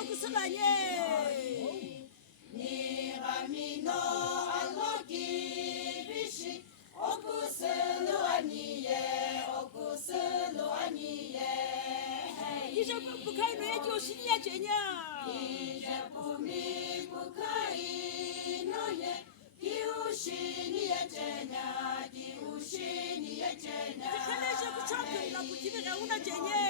okusilanye Niramino alokibishi okusiluaniye kisha bukaino yeji oshinya jenya Ije bumi bukaino ye kiushiniye jenya khaleshe kuchapela kutibeka una jenye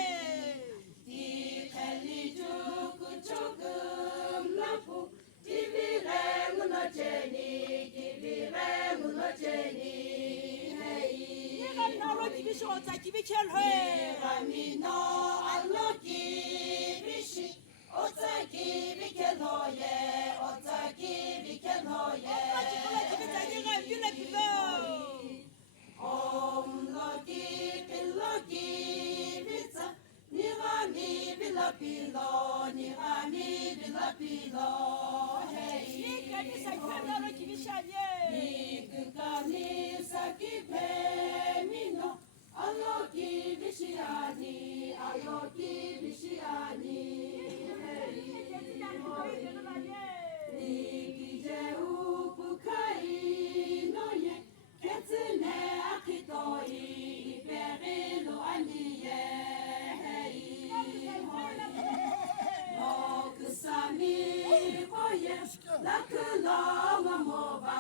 Dikhaliju kuchukumlapu Kibire munojeni hey nalo kibishotsa kibikhelwe Ramino alokibishi Otakibikeloye kachikula kibitsanyega vile bilo Omlokibitsa Nirami bilapilo hey kanisa kwenalo kibishanye Nikukanisa kipemino Alokibishiani Nikije upukaino ye Ketsine akitoi Iperilo aniye Mokusami koye Lakulonga moba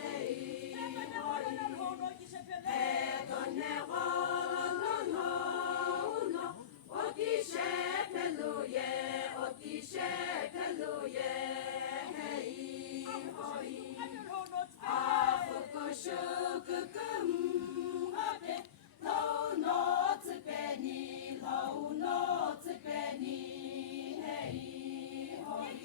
Hey Okishepeluye hey hoi Afukoshukukum hape Low not penny hey hoi